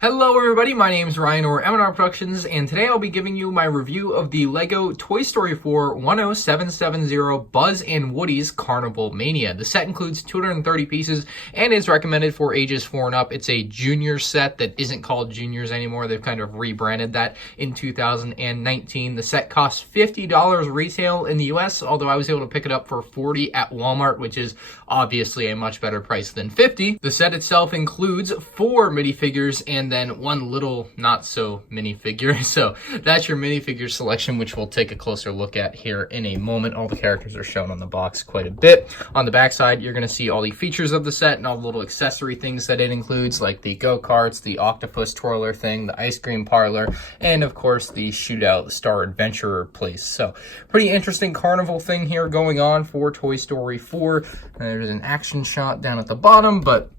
Hello everybody, my name is Ryan or M&R Productions, and today I'll be giving you my review of the LEGO Toy Story 4 10770 Buzz and Woody's Carnival Mania. The set includes 230 pieces and is recommended for ages 4 and up. It's a junior set that isn't called juniors anymore. They've kind of rebranded that in 2019. The set costs $50 retail in the US, although I was able to pick it up for $40 at Walmart, which is obviously a much better price than $50. The set itself includes 4 minifigures and then one little not so minifigure. So that's your minifigure selection, which we'll take a closer look at here in a moment. All the characters are shown on the box quite a bit. On the back side, you're going to see all the features of the set and all the little accessory things that it includes, like the go-karts, the octopus twirler thing, the ice cream parlor, and of course the shootout Star Adventurer place. So pretty interesting carnival thing here going on for Toy Story 4. There's an action shot down at the bottom, but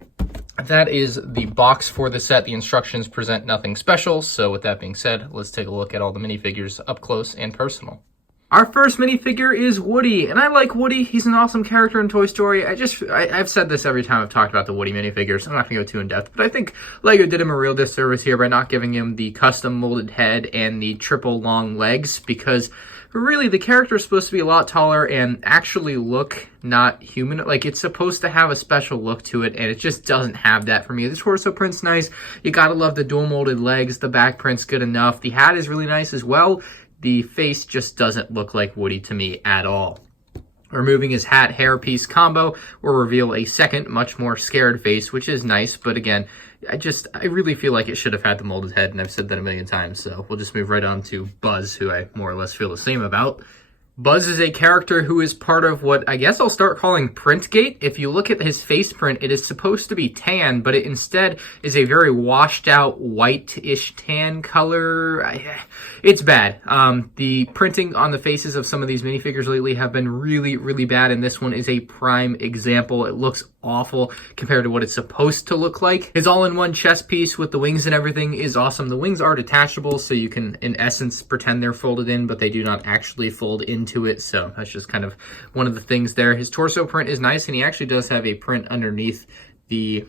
that is the box for the set. The instructions present nothing special. So with that being said, let's take a look at all the minifigures up close and personal. Our first minifigure is Woody, and I like Woody. He's an awesome character in Toy Story. I've said this every time I've talked about the Woody minifigures. I'm not going to go too in depth, but I think LEGO did him a real disservice here by not giving him the custom molded head and the triple long legs, because really the character is supposed to be a lot taller and actually look not human. Like, it's supposed to have a special look to it, and it just doesn't have that for me. The torso print's nice. You gotta love the dual molded legs. The back print's good enough. The hat is really nice as well. The face just doesn't look like Woody to me at all. Removing his hat hairpiece combo will reveal a second, much more scared face, which is nice, but again, I really feel like it should have had the molded head, and I've said that a million times, so we'll just move right on to Buzz, who I more or less feel the same about. Buzz is a character who is part of what I guess I'll start calling Printgate. If you look at his face print, it is supposed to be tan, but it instead is a very washed out white-ish tan color. It's bad. The printing on the faces of some of these minifigures lately have been really, really bad, and this one is a prime example. It looks awful compared to what it's supposed to look like. His all-in-one chest piece with the wings and everything is awesome. The wings are detachable, so you can, in essence, pretend they're folded in, but they do not actually fold into it, so that's just kind of one of the things there. His torso print is nice, and he actually does have a print underneath the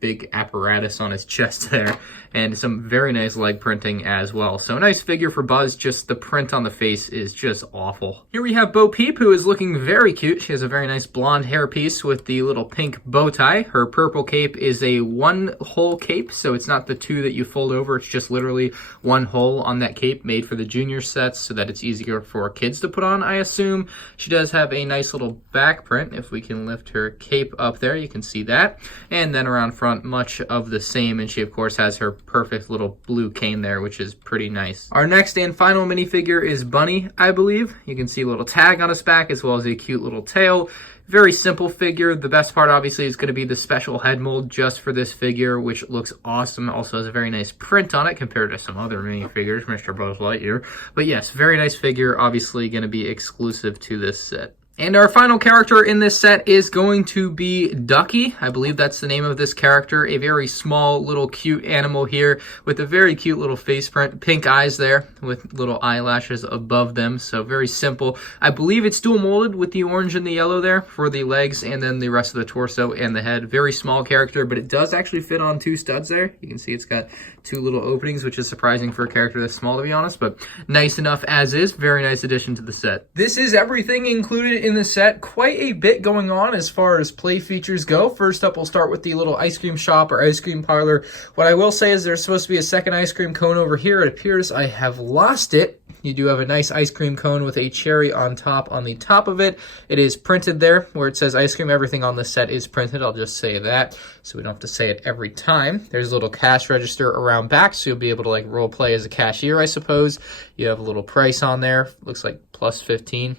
big apparatus on his chest there, and some very nice leg printing as well. So a nice figure for Buzz, just the print on the face is just awful. Here we have Peep, who is looking very cute. She has a very nice blonde hairpiece with the little pink bow tie. Her purple cape is a one hole cape, so it's not the two that you fold over. It's just literally one hole on that cape, made for the junior sets so that it's easier for kids to put on, I assume. She does have a nice little back print. If we can lift her cape up there, you can see that. And then around front, much of the same, and she of course has her perfect little blue cane there, which is pretty nice. Our next and final minifigure is Bunny, I believe. You can see a little tag on his back as well as a cute little tail. Very simple figure. The best part obviously is going to be the special head mold just for this figure, which looks awesome. Also has a very nice print on it compared to some other minifigures, Mr. Buzz Lightyear. But yes, very nice figure, obviously going to be exclusive to this set. And our final character in this set is going to be Ducky. I believe that's the name of this character. A very small, little, cute animal here with a very cute little face print. Pink eyes there with little eyelashes above them. So very simple. I believe it's dual molded with the orange and the yellow there for the legs and then the rest of the torso and the head. Very small character, but it does actually fit on 2 studs there. You can see it's got 2 little openings, which is surprising for a character this small, to be honest, but nice enough as is. Very nice addition to the set. This is everything included in the set. Quite a bit going on as far as play features go. First up, we'll start with the little ice cream shop or ice cream parlor. What I will say is there's supposed to be a second ice cream cone over here. It appears I have lost it. You do have a nice ice cream cone with a cherry on the top of it. It is printed there where it says ice cream. Everything on this set is printed. I'll just say that so we don't have to say it every time. There's a little cash register around back, so you'll be able to like role play as a cashier, I suppose. You have a little price on there. Looks like plus 15.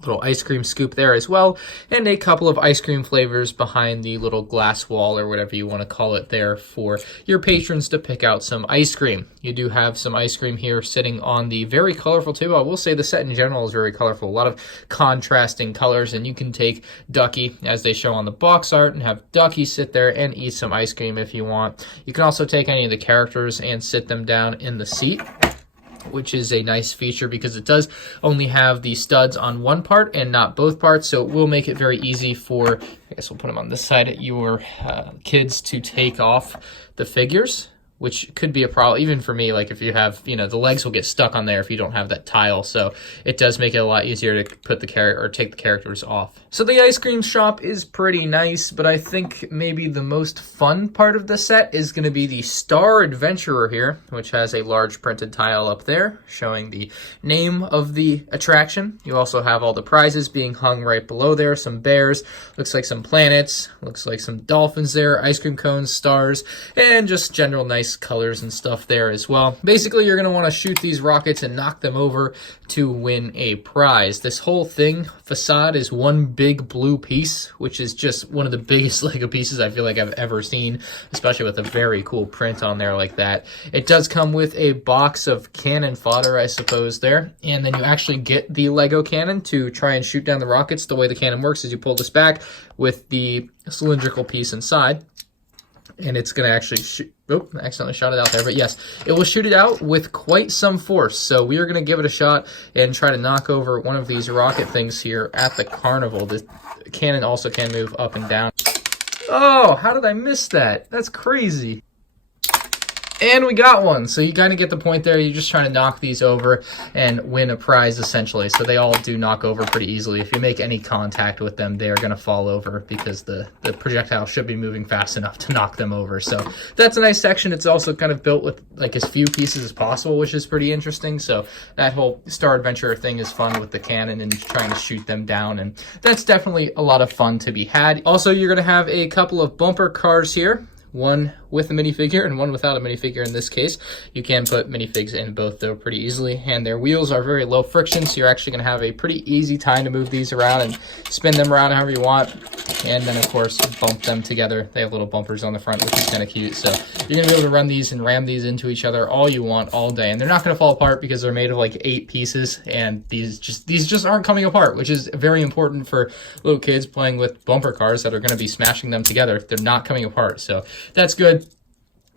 Little ice cream scoop there as well, and a couple of ice cream flavors behind the little glass wall or whatever you want to call it there for your patrons to pick out some ice cream. You do have some ice cream here sitting on the very colorful table. I will say the set in general is very colorful, a lot of contrasting colors, and you can take Ducky as they show on the box art and have Ducky sit there and eat some ice cream if you want. You can also take any of the characters and sit them down in the seat, which is a nice feature because it does only have the studs on one part and not both parts, so it will make it very easy for, I guess we'll put them on this side, your kids to take off the figures. which could be a problem even for me. Like if you have, the legs will get stuck on there if you don't have that tile. So it does make it a lot easier to put the character or take the characters off. So the ice cream shop is pretty nice, but I think maybe the most fun part of the set is going to be the Star Adventurer here, which has a large printed tile up there showing the name of the attraction. You also have all the prizes being hung right below there. Some bears, looks like some planets, looks like some dolphins there, ice cream cones, stars, and just general nice colors and stuff there as well. Basically, you're going to want to shoot these rockets and knock them over to win a prize. This whole thing, facade, is one big blue piece, which is just one of the biggest Lego pieces I feel like I've ever seen, especially with a very cool print on there like that. It does come with a box of cannon fodder, I suppose, there, and then you actually get the Lego cannon to try and shoot down the rockets. The way the cannon works is you pull this back with the cylindrical piece inside, and it's going to actually shoot. Oh, I accidentally shot it out there. But yes, it will shoot it out with quite some force. So we are going to give it a shot and try to knock over one of these rocket things here at the carnival. The cannon also can move up and down. Oh, how did I miss that? That's crazy. And we got one. So you kind of get the point there. You're just trying to knock these over and win a prize, essentially. So they all do knock over pretty easily. If you make any contact with them, they are going to fall over because the projectile should be moving fast enough to knock them over. So that's a nice section. It's also kind of built with like as few pieces as possible, which is pretty interesting. So that whole Star Adventurer thing is fun with the cannon and trying to shoot them down. And that's definitely a lot of fun to be had. Also, you're going to have a couple of bumper cars here. One with a minifigure and one without a minifigure in this case. You can put minifigs in both though pretty easily, and their wheels are very low friction, so you're actually going to have a pretty easy time to move these around and spin them around however you want, and then of course bump them together. They have little bumpers on the front, which is kind of cute, so you're going to be able to run these and ram these into each other all you want all day, and they're not going to fall apart because they're made of like 8 pieces, and these just aren't coming apart, which is very important for little kids playing with bumper cars that are going to be smashing them together. They're not coming apart, so that's good.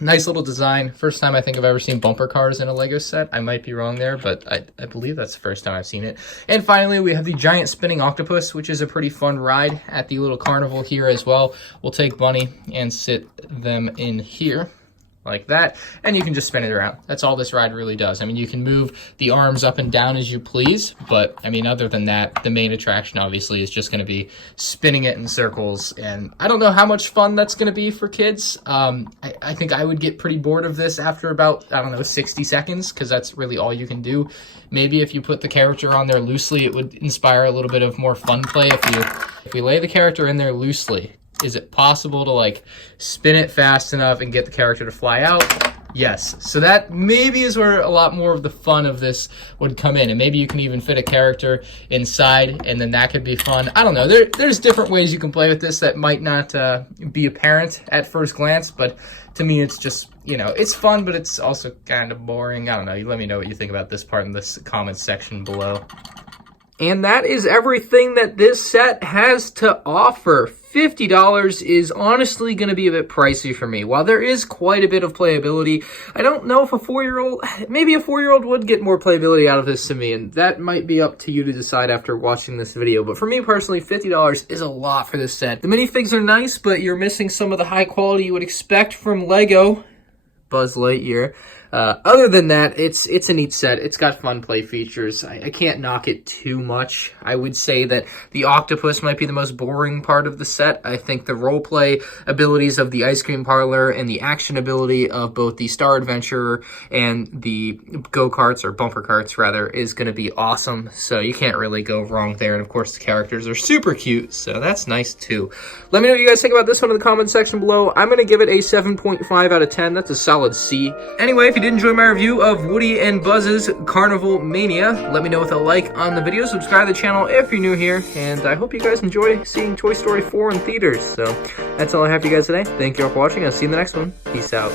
Nice little design. First time I think I've ever seen bumper cars in a Lego set. I might be wrong there, but I believe that's the first time I've seen it. And finally, we have the giant spinning octopus, which is a pretty fun ride at the little carnival here as well. We'll take Bunny and sit them in here like that, and you can just spin it around. That's all this ride really does. I mean, you can move the arms up and down as you please, but I mean, other than that, the main attraction obviously is just going to be spinning it in circles, and I don't know how much fun that's going to be for kids. I think I would get pretty bored of this after about, I don't know, 60 seconds, because that's really all you can do. Maybe if you put the character on there loosely, it would inspire a little bit of more fun play. If we lay the character in there loosely, is it possible to like spin it fast enough and get the character to fly out? Yes. So that maybe is where a lot more of the fun of this would come in. And maybe you can even fit a character inside, and then that could be fun. I don't know. There's different ways you can play with this that might not be apparent at first glance, but to me it's just, it's fun, but it's also kind of boring. I don't know. You let me know what you think about this part in the comments section below. And that is everything that this set has to offer. $50 is honestly going to be a bit pricey for me. While there is quite a bit of playability, I don't know if maybe a 4-year-old would get more playability out of this to me, and that might be up to you to decide after watching this video. But for me personally, $50 is a lot for this set. The minifigs are nice, but you're missing some of the high quality you would expect from Lego. Buzz Lightyear. Other than that, it's a neat set. It's got fun play features. I can't knock it too much. I would say that the octopus might be the most boring part of the set. I think the role play abilities of the ice cream parlor and the action ability of both the Star Adventurer and the go-karts, or bumper carts rather, is going to be awesome. So you can't really go wrong there. And of course the characters are super cute, so that's nice too. Let me know what you guys think about this one in the comment section below. I'm going to give it a 7.5 out of 10. That's a solid C. Anyway, if you did enjoy my review of Woody and Buzz's Carnival Mania, let me know with a like on the video. Subscribe to the channel if you're new here, and I hope you guys enjoy seeing Toy Story 4 in theaters. So that's all I have for you guys today. Thank you all for watching. I'll see you in the next one. Peace out.